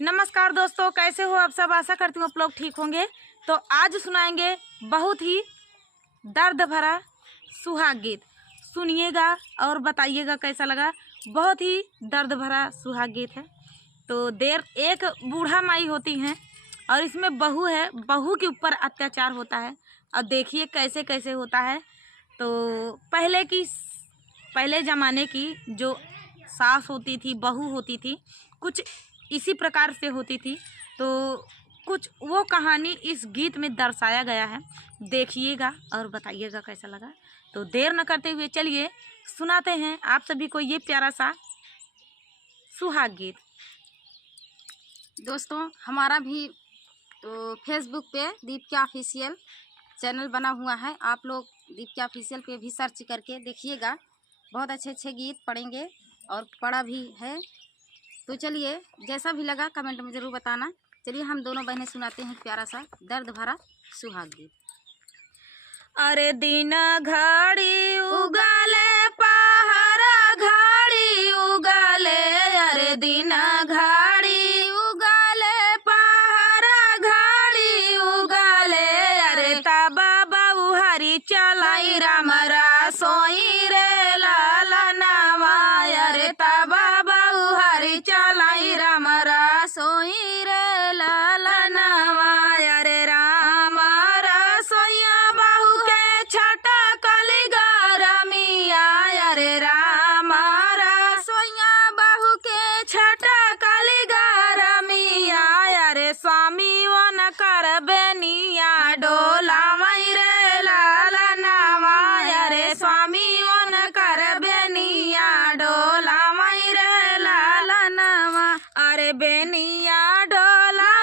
नमस्कार दोस्तों, कैसे हो आप सब। आशा करती हूँ आप लोग ठीक होंगे। तो आज सुनाएंगे बहुत ही दर्द भरा सुहाग गीत। सुनिएगा और बताइएगा कैसा लगा। बहुत ही दर्द भरा सुहाग गीत है। तो एक बूढ़ा माई होती हैं और इसमें बहू है। बहू के ऊपर अत्याचार होता है और देखिए कैसे कैसे होता है। तो पहले ज़माने की जो सास होती थी, बहू होती थी, कुछ इसी प्रकार से होती थी। तो कुछ वो कहानी इस गीत में दर्शाया गया है। देखिएगा और बताइएगा कैसा लगा। तो देर न करते हुए चलिए सुनाते हैं आप सभी को ये प्यारा सा सुहाग गीत। दोस्तों, हमारा भी तो फेसबुक पे दीपिका ऑफिशियल चैनल बना हुआ है। आप लोग दीपिका ऑफिशियल पे भी सर्च करके देखिएगा। बहुत अच्छे अच्छे गीत पढ़ेंगे और पढ़ा भी है। तो चलिए, जैसा भी लगा कमेंट में ज़रूर बताना। चलिए हम दोनों बहनें सुनाते हैं प्यारा सा दर्द भरा सुहाग गीत। अरे दिन घड़ी उगले पहाड़ा घड़ी उगले, अरे दिन घड़ी उगले पहाड़ा घड़ी उगले, अरे तबा बाबू हरी चलाई राम सोई रे लालनवा, अरे तबा बाबू हरी चलाई राम सोई रे लालनवा, अरे राम रसोइया बाहू के छटा कली गरमिया, अरे राम रसोइया बाहू के छटा कली गरमिया, अरे स्वामी वन कर बेनिया डोला मई रे लालनवा, अरे स्वामी वन कर बेनिया डोला मई रे लालनवा, अरे बेनिया डोला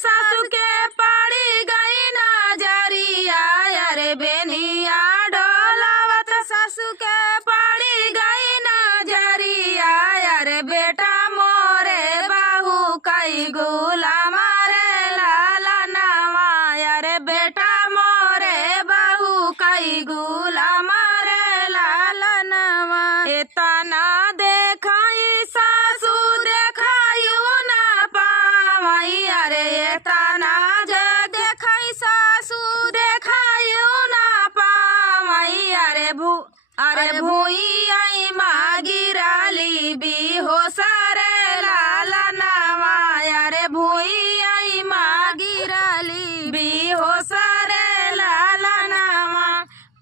सासू के पड़ी गई नजरिया, अरे बेनिया डोलावत सासू के पड़ी गई नजरिया, अरे बेटा मोरे बाहू कई गुलाम रे लालनवा, अरे बेटा मोरे बाहू कई गुलाम रे लालनवा, एतना देखाई सासू देखायू ना पावई, अरे एतना देखाई सासू देखायू ना पावई, अरे भूई आई माँ गिराली भी हो सारे लालनवा, अरे भूई आई माँ गिराली भी हो सारे लालनवा,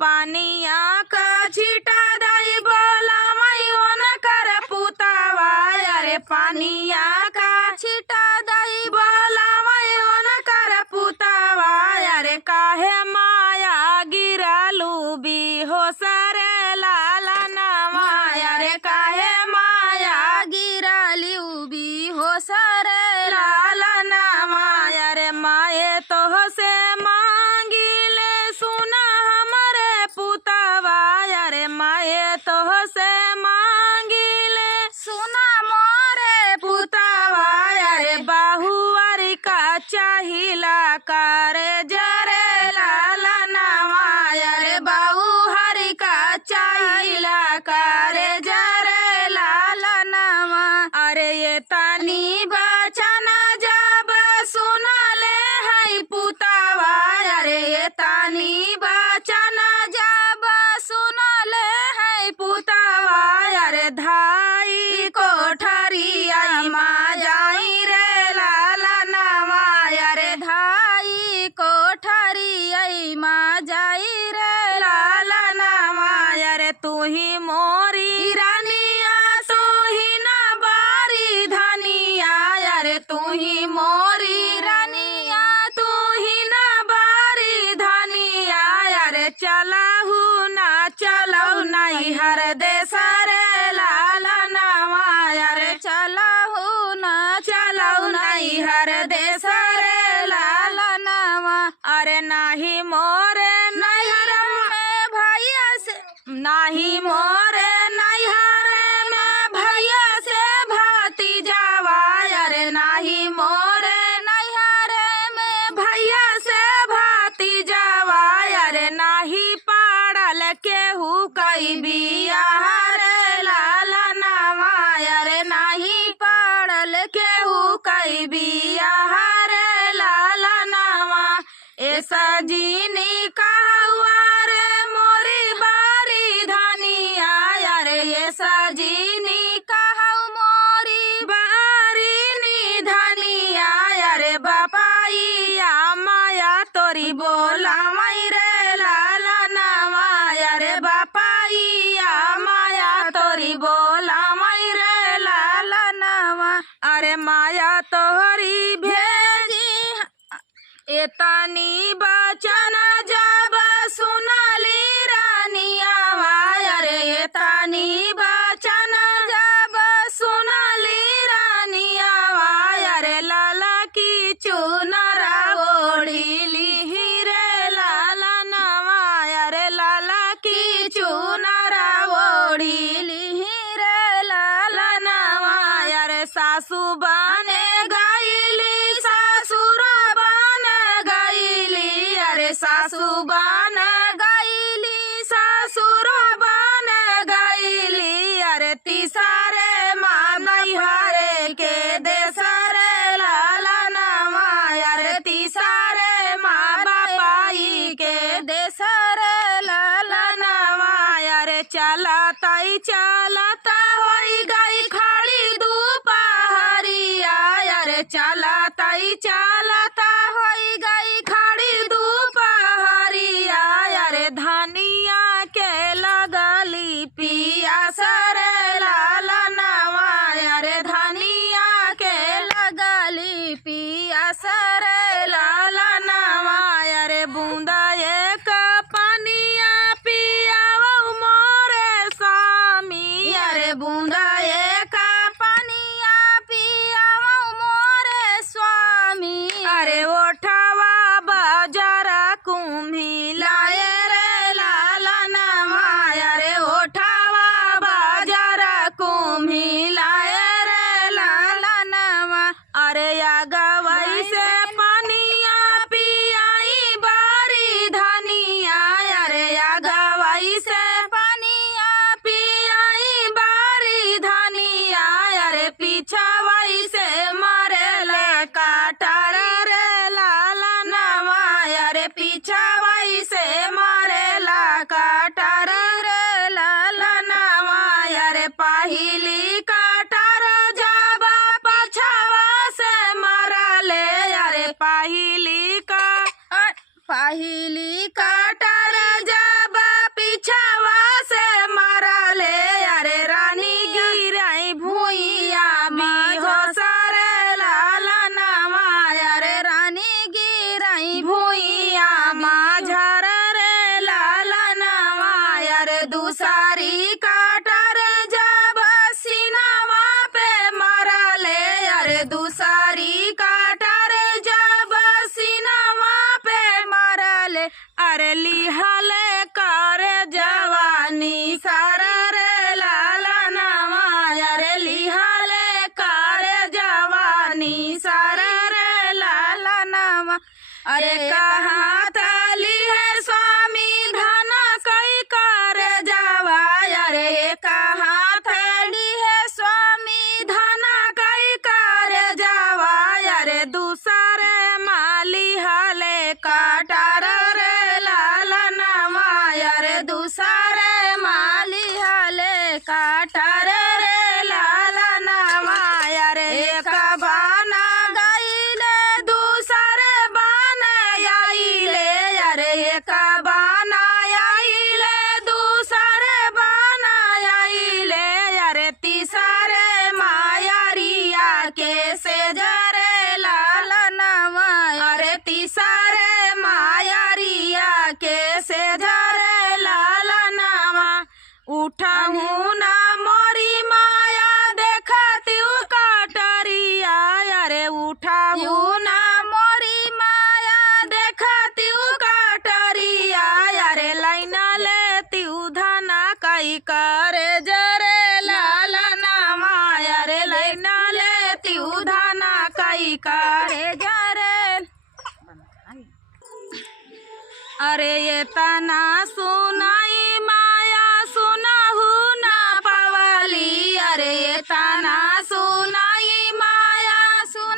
पानिया का छीटा दाई बोला मयो न कर पुतावा, अरे पानिया का छीटा दाई बोला मयो न कर पुतावा, अरे काहे माया गिरालू भी हो सरे लालनवा, अरे काहे माया गिरालू भी हो सरे लालनवा, अरे माए तो से मांगिले सुना हमरे पुतावा, अरे माए तो से मांगिले सुना मोरे पुतावा, अरे बाहुआरी का चाहिला करे जरे लालनवा, अरे बाहुआरी का चाहिला करे जरे लालनवा, अरे ये तानी बचना जब सुना ले है पुतावा, अरे ये तानी बचना जब सुना ले है पुतावा, अरे धाई कोठरी आई माँ जाई रे लालनवा, अरे धाई कोठरी आई माँ जाई रे लालनवा, अरे तू ही मोरी रानिया तू ही ना बारी धनिया, अरे तू ही मोरी रानिया तू ही ना बारी धनिया, अरे चलाहू ना चलऊ नहीं हर देश रे लालनवा, अरे चलाहू ना चलऊ नहीं हर देश रे लालनवा, अरे नाही मोरे नैहर में भैया से नाही मोरे नैहर में भैया से भाती जावा, अरे नाही मोरे नैहर में भैया से भाती जावा, अरे नाही पाड़ल केहू कई बियाह रे लालनवा, अरे नाही पाड़ल केहू कई बिया रे लाला नावा ए सजीनी कहवा रे मोरी बारी धनिया अरे ये सजीनी कहू मोरी बारी धनिया अरे बापाइया माया तोरी बोला मई रे लाला नावा अरे बापाइया माया तोरी बोला मई रे लाला नावा अरे माया तोहरी भेजी एतनी बचन जब सुनली रानिया अरे एतनी बचन जब सुनली रानिया अरे लाला की चुनरा ओढ़िली रे लाला नवा अरे लाला की चुनरा ओढ़िली रे लाला नवा अरे सासू बने गईली ससुर बन गईली अरे सासू बन गईली ससुर बन गईली अरे तीसरे माँ नैहरे के देसरे लाला नवा अरे तीसरे माँ बापाई के देसरे लाला नवा अरे चलतई चलता होई गई खड़ी दोपहरिया अरे चलतई चलता होई गई खड़ी दोपहरिया अरे धनिया के लगली पिया सरे लाला नवा अरे धनिया के लगली पिया सरे लाला नवा अरे बूंदा एक पनिया पियावो मोरे स्वामी अरे बूंदा एक पनिया पियावो मोरे स्वामी अरे ओठवा बाजारा कुम्ही लाए रे लाला नवा अरे ओठवा बाजारा कुम्ही लाए रे लाला नवा अरे गवई से पनिया पियाई बारी धनिया अरे गवई से पनिया पियाई बारी धनिया अरे पीछावई से मरे काटर रे लाला नवा अरे पीछावई से मरेला काटर रे लाला नवा अरे पहिली काटर जाबा पछवा से मरले अरे पहिली काटर जाबा पिछवा से मरले अरे रानी गिराई भूइया हो सरे लाला नवा अरे रानी गिराई भूइया माझर रे लाला नवा अरे दूसरी काटर जब सीनावा पे मरले अरे दूसरी काटर जब सीनावा पे मरले अरे लिहले कर जवानी सर रे लाला नवा अरे लिहले कर जवानी सर रे लाला नवा अरे कहाँ थली है स्वामी धन कई कर जावा अरे कहाँ थली है स्वामी धन कई कर जावा अरे दूसरे माली हले काटर रे लाला नवा अरे दूसरे माली हले काटर रे लाला नवा अरे एक बाना गईले दूसरे बान आईले अरे एक बाना आईले दूसरे बाना आईले अरे तीसरे मायारिया के से जरे लाला नवा अरे तीसरे मायारिया के से जरे लाला नवा उठाहू ना मोरी माया देखती काटरिया अरे उठाहू ना मोरी माया देखती काटरिया अरे लाइना लेती धना कई करे जरे लाला नवा अरे लाइना लेती धना कई करे जरे अरे ये तना सुनाई माया सुनहु ना पवली अरे ये तना सुनाई माया सुन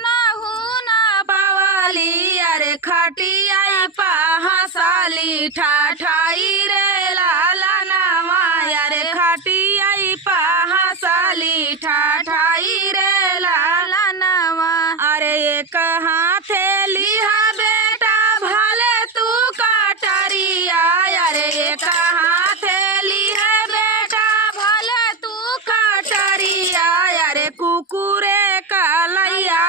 खटिया पहसाली ठाठाई रे लाला नामा अरे खटिया पहसाली ठाठाई रे लाला नामा अरे एक हाथे लिहा बेटा भले तू कटरिया अरे एक हाथे लिहा बेटा भले तू कटरिया अरे कुकुरे कलैया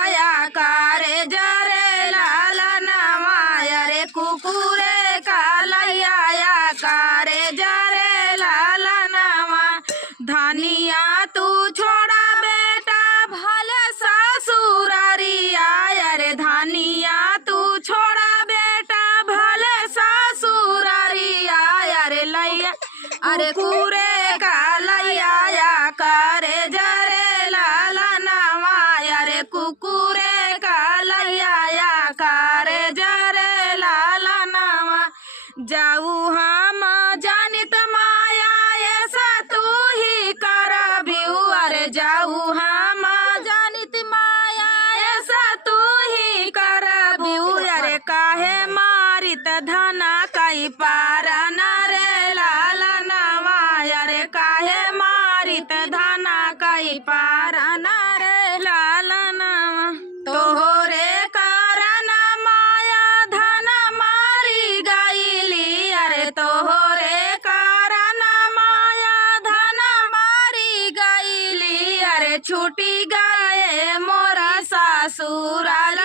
कारे जरे लाला नामा अरे कुकुरे कलैया कारे जरे लाला नामा धनिया तू छोड़ा बेटा भले ससुरारिया अरे धनिया तू छोड़ा बेटा भले ससुरारिया अरे लैया अरे कुकुरे कलैया करे जरे लाला नामा अरे कुकुरे कलैया करे जरे लाला नामा जाऊ हम जानित माया ऐसा तू ही करबियू अरे जाऊ हम जानित माया ऐसा तू ही करबियू अरे काहे मारित धना कई पारा न रे लाला नामा अरे काहे मारित धना कई पारा न रे लाला नामा तोहरे कारण माया धन मारी गईली अरे तोहरे कारण माया धन मारी गईली अरे छूटी गए मोरा ससुराल